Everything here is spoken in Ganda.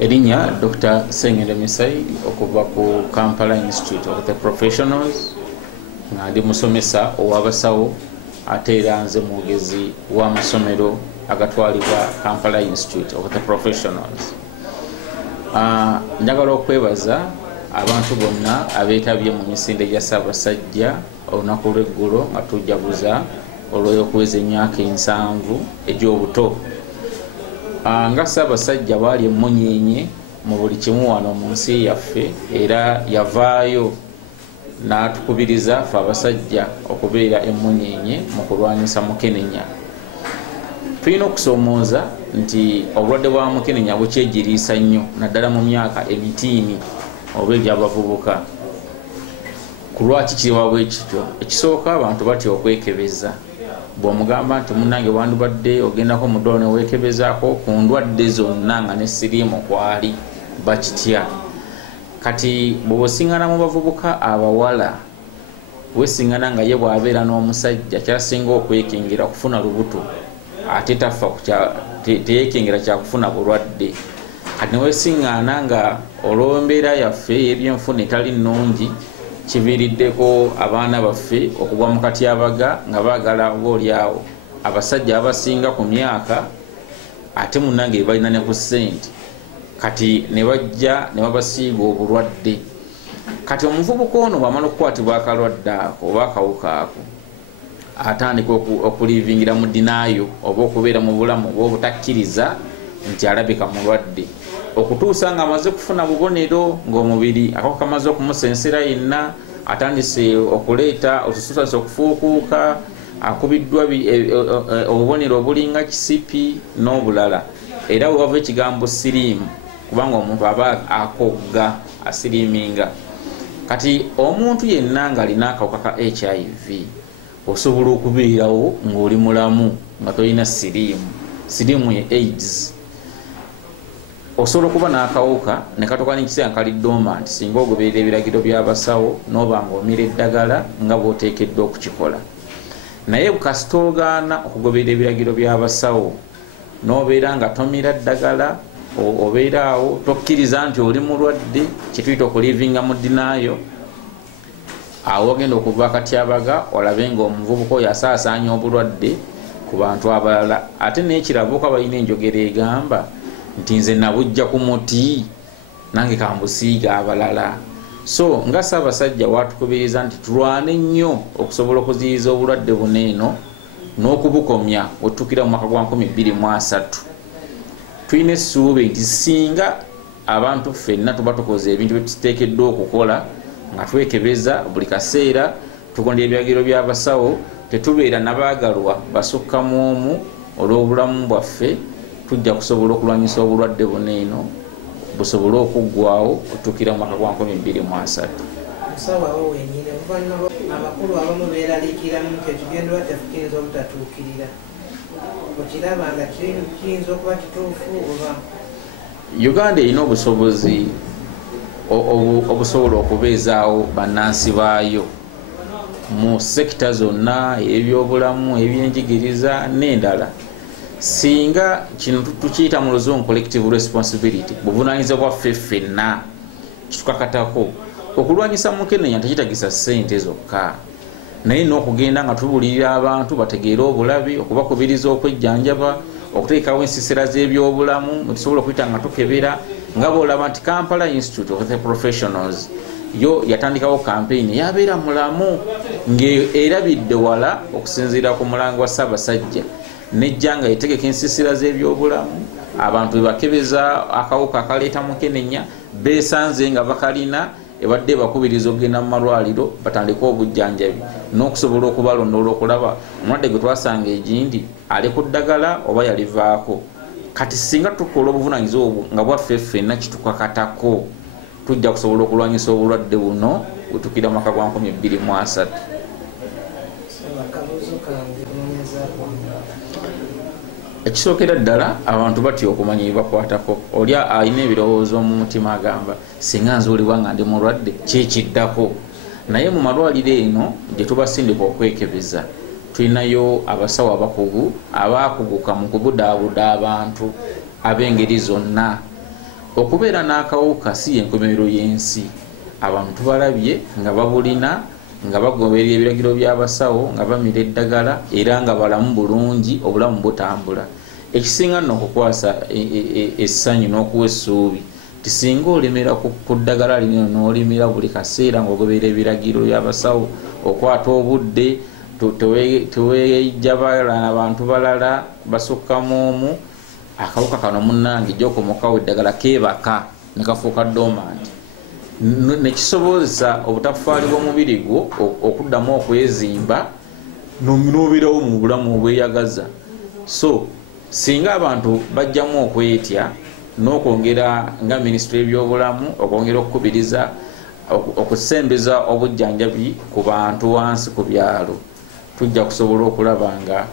Erinya Dr. Sengere Misai okuva ku Kampala Institute of the Professionals nga ndi musomesa owabasawo ate era nze mwogezi w'amasomero agatwalibwa Kampala Institute of the Professionals. Njagala okwebaza abantu bonna abeetabye mu misinde gya Ssaabasajja olunaku lw'eggulo nga tujjaguza olw'okuweza emyaka 7 egy'obuto. Nga Ssaabasajja bwali emunyenye mu buli kimu wano mu nsi yaffe era yavaayo n'atukubiriza ffe abasajja okubeera emunyenye mu kulwanyisa mukenenya. Tulina okusoomooza nti obulwadde bwa mukenenya bukyegiriisa nnyo naddala mu myaka emitiini oba egy'abavubuka. Ku lwaki kiba bwe kityo? Ekisooka abantu batya okwekebeza. Bw'omugamba nti munnange wandibadde ogendako mu ddwaliro ne weekebezaako ku ndwadde zonna nga ne siriimu kwali bakitya. Kati bw'osiŋŋana mu bavubuka abawala weesiŋŋana nga ye bw'abeera n'omusajja kyasinga okwekingira kufuna lubuto ate tafa teyeekingira kyakufuna bulwadde. Kati neweesiŋŋana nga olw'embeera yaffe ey'ebyenfuna etali nnungi kiviiriddeko abaana baffe okugwa mu katyabaga nga baagala obaolyawo abasajja abasinga ku myaka ate munnange balina ne ku ssente kati ne bajja ne babasiiga obulwadde. Kati omuvubuka ono bw'amala okukwatibwa akalwadde ako oba akawuka ako atandika okulivingira mu dinaayo oba okubeera mu bulamu oba obutakkiriza nti alabika mulwadde okutuusa nga amaze kufuna bubonero ng'omubiri akako kamaze okumusensera yenna atandise okuleeta otususase okufuukuuka akubiddwa obubonero obulinga kisipi n'obulala era wewava ekigambo siriimu kubanga omuntu aba akogga asiriiminga. Kati omuntu yenna ng'alina akawuka ka HIV osobola okubeerawo ng'oli mulamu nga tolina siriimu ye AIDS. Osobola okuba n'akawuka ne katoka n'ekiseera kali dormant singa ogoberera ebiragiro by'abasawo n'oba ng'omira eddagala nga bw'oteekeddwa okukikola. Naye kasita ogaana okugoberera ebiragiro by'abasawo n'obeera nga tomira ddagala obeera awo tokkiriza nti oli mulwadde kituyita okulivinga mu dinaayo, awo ogenda okuva akatyabaga olabe ng'omuvubuka oyo asaasaanya obulwadde ku bantu abalala. Ate n'ekiravuuka balina enjogera egamba nti nze nabujja ku muti nange kambusiiga abalala. So nga Ssaabasajja watukubiriza nti tulwane nnyo okusobola okuziyiza obulwadde buno eno n'okubukomya otutukira mu mwaka gwa 2023. Tulina essuubi nti singa abantu ffenna tuba tukoze ebintu bye tuteekeddwa okukola nga twekebeza buli kaseera tukondera ebiragiro by'abasawo tetubeera nabaagalwa basukka mu omu olw'obulamu bwaffe tujja kusobola okulwanyisa obulwadde buno eno busobole okuggwawo otuukira mu mwaka gwa 2023. Musawo awo wenyine oluvannyuma amakulu abamu beeraliikiramu nti ekigendererwa kyaffe kiyinza obutatuukirira. Okiraba nga kiyinza okuba kituufu oba? Uganda erina obusobozi obusobola okubeezaawo bannansi baayo mu sekita zonna ebyobulamu ebyenjigiriza n'endala. Singa kino tukiyita mu luzungu collective responsibility buvunaanyizibwa bwaffe ffenna kitukakatako okulwanyisa mukenenya tekitagisa ssente zokka naye n'okugenda nga tubulirira abantu bategeere obulabi okubakubiriza okwejjanjaba okuteekawo ensisira z'ebyobulamu mwetusobola okuyita nga tukebera nga boolaba nti Kampala Institute of the Professionals yo yatandikawo campaign yabeera mulamu ng'erabidde wala okusinziira ku mulango wa Ssaabasajja nejja nga etegeka ensisira z'ebyobulamu abantu bebakebeza akawuka akaleeta mukenenya beesanze nga bakalina ebadde bakubiriza okugenda mu malwaliro batandika obujjanjabi n'okusobola okubalondoola okulaba omulwadde gwe twasanga egindi ali ku ddagala oba yalivaako. Kati singa tukola obuvunaanyizibwa obwo nga bwaffe ffenna kitukakatako tujja kusobola okulwanyisa obulwadde buno butukira mu mwaka gwa 2023. Ekisookera ddala abantu batya okumanya ebibakwatako. Oli alina ebirowoozo mu mutima agamba singa nzuulibwa nga ndi mulwadde kyekiddako. Naye mu malwaliro eno gye tubasindika okwekebeza tulinayo abasawo abakugu abaakuguka mu kubudaabuda abantu ab'engeri zonna okubeera n'akawuka si enkomerero y'ensi. Abantu tubalabye nga babulina, nga bagoberera ebiragiro by'abasawo, nga bamira eddagala era nga balamu bulungi, obulamu butambula. Ekisinga nno okukwasa essanyu n'okuwa essuubi tisinga olemera ku ddagala lino n'olimira buli kaseera ng'ogoberera ebiragiro by'abasawo, okwata obudde, teweeyijja abantu balala basukkamu omu. Akawuka kano munnange gy'okomokawo eddagala keebaka ne kafuuka dormant, ne kisobozesa obutafaali bw'omubiri gwo okuddamu okwezimba n'obeerawo mu bulamu obweyagaza. So singa abantu bajjamu okwetya n'okwongera nga minisitule y'ebyobulamu okwongera okukubiriza okusembeza obujjanjabi ku bantu wansi ku byalo, tujja kusobola okulaba nga